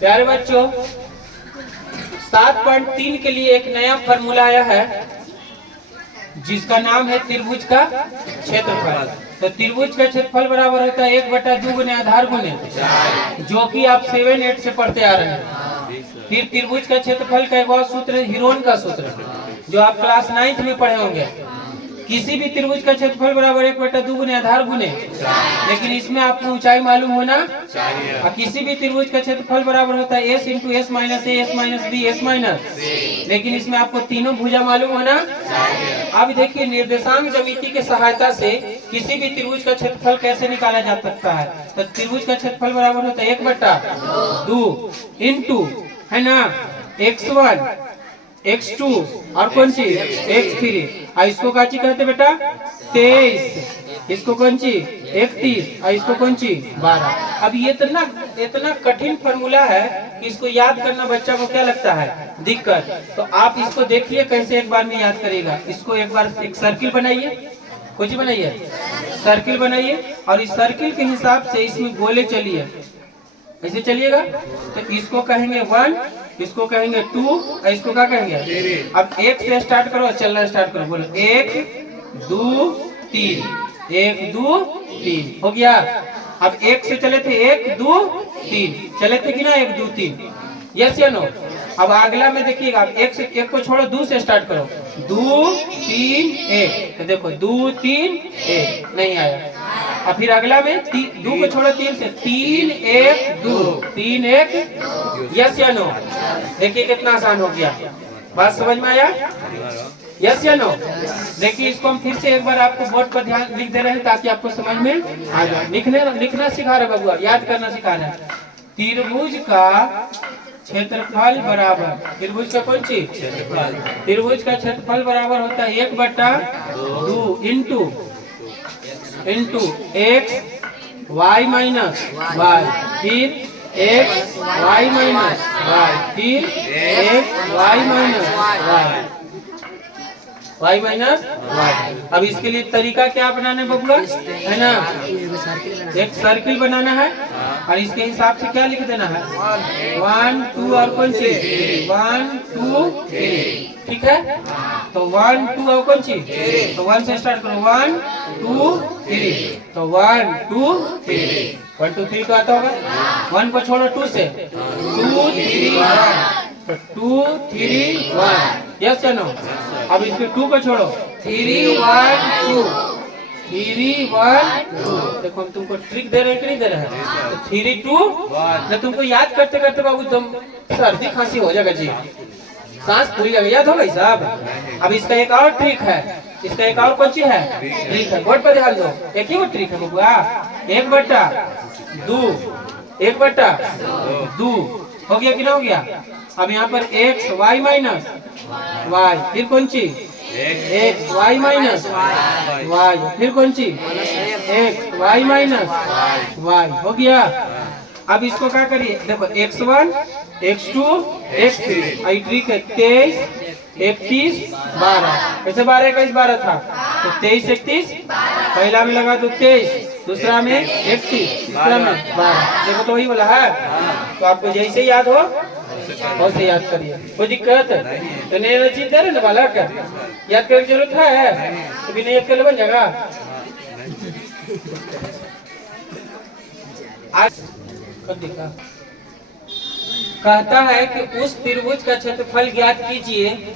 प्यारे बच्चों 7.3 के लिए एक नया फॉर्मूला आया है जिसका नाम है त्रिभुज का क्षेत्रफल। तो त्रिभुज का क्षेत्रफल बराबर होता है 1/2 गुने आधार गुने, जो कि आप 7-8 से पढ़ते आ रहे हैं। फिर त्रिभुज का क्षेत्रफल का एक और सूत्र है हीरोन का सूत्र, जो आप क्लास 9th में पढ़े होंगे। किसी भी त्रिभुज का क्षेत्रफल बराबर 1/2 गुने आधार गुने, लेकिन इसमें आपको ऊंचाई मालूम होना चाहिए। और किसी भी त्रिभुज का क्षेत्रफल बराबर होता है s into s minus a s minus b s minus, लेकिन इसमें आपको तीनों भुजा मालूम होना चाहिए। अब देखिए निर्देशांक ज्यामिति की सहायता से किसी भी त्रिभुज का क्षेत्रफल कैसे निकाला जा सकता है। तो त्रिभुज का क्षेत्रफल बराबर होता है 1/2 इंटू है ना x1 x2 और कौन सी x3। इसको काची कहते बेटा 23, इसको कौन सी 31 और इसको कौन सी 12। अब ये इतना कठिन फॉर्मूला है कि इसको याद करना बच्चा को क्या लगता है दिक्कत। तो आप इसको देखिए कैसे एक बार में याद करेगा। इसको एक बार एक सर्किल बनाइए, कुछ बनाइए सर्किल बनाइए और इस सर्किल के हिसाब से इसमें गोले चलिए, ऐसे चलिएगा। तो इसको कहेंगे 1, इसको कहेंगे 2 और इसको क्या कहेंगे। अब 1 से स्टार्ट करो, चलना स्टार्ट करो, बोलो 1 2 3 1 2 3 हो गया। अब 1 से चले थे 1 2 3 चले थे कि ना 1 2 3, यस या नो। अब अगला में देखिएगा, अब 1 को छोड़ो 2 से स्टार्ट करो, 2 3 1। तो देखो 2 3 1 नहीं आया। और फिर अगला में 2 को छोड़ो 3 से 3 1 2 3 1, यस या नो। देखिए कितना आसान हो गया, बात समझ में आया, यस या नो। देखिए इसको हम फिर से एक बार आपको बोर्ड पर ध्यान लिख दे रहे हैं ताकि आपको समझ में आ जाए। लिखना सिखा रहे बबुआ, याद करना सिखा रहे हैं। त्रिभुज का क्षेत्रफल बराबर, त्रिभुज का कौन चीज क्षेत्रफल, त्रिभुज का क्षेत्रफल बराबर होता है 1/2 into x y minus y, फिर x y माइनस y, फिर x y minus y minus y। अब इसके लिए तरीका क्या बनाना है बबुआ, है ना, एक सर्किल बनाना है और इसके हिसाब से क्या लिख देना है 1 2 और कौन सी 1 2 3, ठीक है। तो 1 2 और कौन सी, तो 1 से स्टार्ट करो 1 2 3, तो 1 2 3 1 2 3 तो आता होगा। 1 को छोड़ो 2 से 2 3 1, तो 2 3 1, यस या नो। अब इसमें 2 को छोड़ो 3 1 2 3 1 2। देखो हम तुमको ट्रिक दे रहे हैं कि नहीं दे रहे हैं। तो 3 2 1 तुमको याद करते करते बाबू एकदम सर्दी खांसी हो जाएगा जी, सांस पूरी जाएगा, याद होगा साहब। अब इसका एक और ट्रिक है, इसका एक और कौन सी है ट्रिक है, बोर्ड पर ध्यान दो। एक ही वो ट्रिक है बबुआ, 1/2 1/2 हो गया कि ना हो गया। अब यहाँ पर x y माइनस y, फिर कौन सी x y माइनस y, फिर कौन सी x y माइनस y हो गया। अब इसको क्या करिए, देखो x1 x2 x3 आई ट्रिक है 23 31 12, कैसे 12 21 12 था, तो 23 31 पहला में लगा तो 23, दूसरा में 31, तीसरा में 12। देखो तो वही बोला है। तो आपको जैसे याद हो वैसे याद करिए, कोई दिक्कत तो नहीं चीज दे रहे ना बालक, याद करने की जरूरत है, तो भी नहीं याद कर बन जाएगा। आज कहता है कि उस त्रिभुज का क्षेत्रफल ज्ञात कीजिए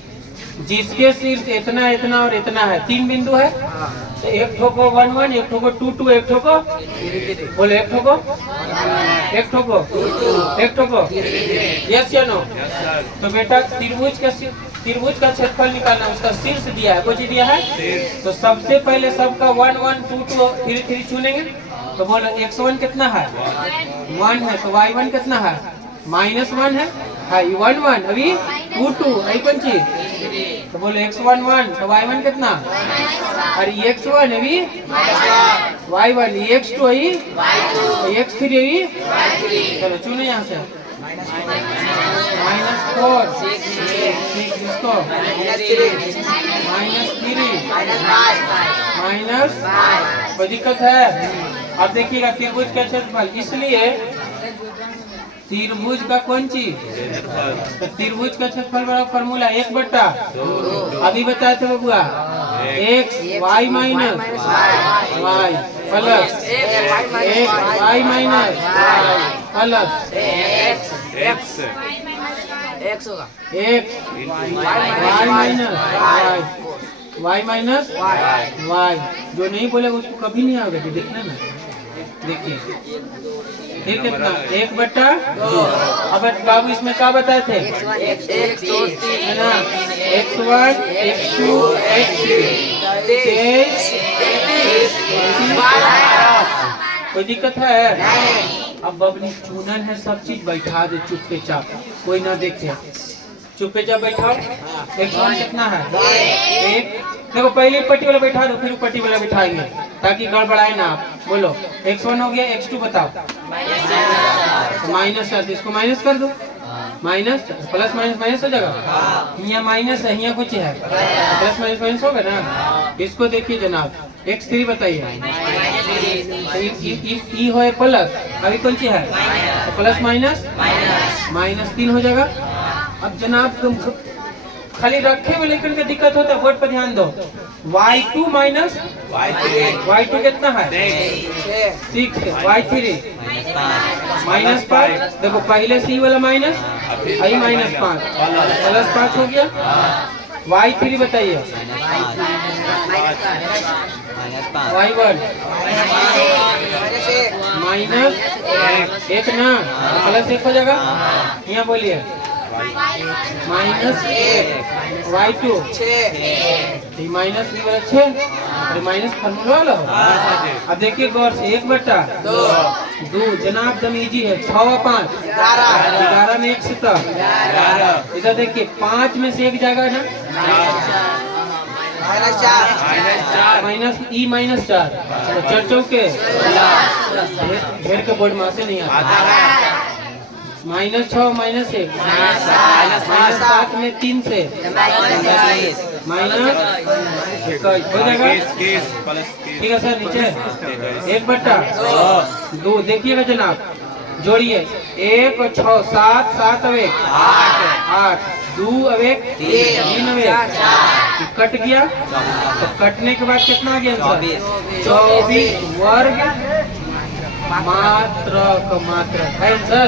जिसके शीर्ष इतना इतना और इतना है, 3 बिंदु है। तो एक ठो को 1 1, एक ठो को 2 2, एक ठो को बोले एक ठो को यस या नो। तो बेटा त्रिभुज का क्षेत्रफल निकालना, उसका शीर्ष दिया है, कुछ दिया है। तो सबसे पहले सबका 1 1 2 2 3 3 चुनेंगे। तो बोलो x1 कितना है 1 है, तो y1 कितना है -1 है, 1 1 अभी 2 2 आई कौन सी, तो बोलो x1 1, तो y1 कितना, अरे x1 अभी y1, x2 अभी x3 अभी, चलो चुने यहाँ से -4 इसको -3 कोई दिक्कत है। अब देखिएगा त्रिभुज का क्षेत्रफल, इसलिए त्रिभुज का कौन चीज? तो त्रिभुज का क्षेत्रफल बराबर फॉर्मूला 1/। अभी बताए थे बबुआ, X Y minus Y plus एक वाई माइनस प्लस एक्स होगा एक Y minus Y minus Y. जो नहीं बोले उसको कभी नहीं आएगा, देखना ना। देखिए फिर कितना 1/2। अब बाबू इसमें क्या बताए थे? है ना, x1 x2 x3 कोई दिक्कत है? अब बबली चूनन है, सब चीज बैठा दे चुप्पे चाप, कोई ना देखे, चुप्पे चाप बैठाओ। x1 कितना है? 1। देखो पहले पट्टी वाला बैठा दो, फिर पट्टी वाला बैठाएंगे ताकि गड़बड़ाए ना। आप बोलो x1 हो गया, x2 बताओ। माइनस है तो इसको माइनस कर दो, माइनस प्लस माइनस माइनस हो जाएगा। यहाँ माइनस है, यहाँ कुछ है, प्लस माइनस माइनस होगा ना। इसको देखिए जनाब, x3 बताइए। ई हो प्लस, अभी कौन सी है? प्लस माइनस -3 हो जाएगा। अब जनाब तुम खाली रखे में लेकिन का दिक्कत होता है, बोर्ड पर ध्यान दो। y2 माइनस y2 कितना है? 6 y3 -5। देखो पहले से ही वाला माइनस, आई -5 प्लस 5 हो गया। y3 बताइए। y1 माइनस 1 ना, प्लस 1 हो जाएगा। यहाँ बोलिए -1 y2 माइनस भी वाला 6 माइनस फॉर्मूला वाला हो। अब देखिए गौर से 1/2 जनाब दम इजी है। 6 और 5 11 में 1 7 इधर देखिए 5 में से 1 जाएगा ना, माइनस ई -4 4 चौके ढेर के बोर्ड में से नहीं आता। -6 -1 -7 में 3 से माइनस हो जाएगा। ठीक है सर, नीचे 1/2 देखिएगा जनाब, जोड़िए 1 और 6 7 7 अब 1 8 2 अब 1 3 अब 1 कट गया। तो कटने के बाद कितना आ गया आंसर? 24 वर्ग मात्र का मात्र है आंसर।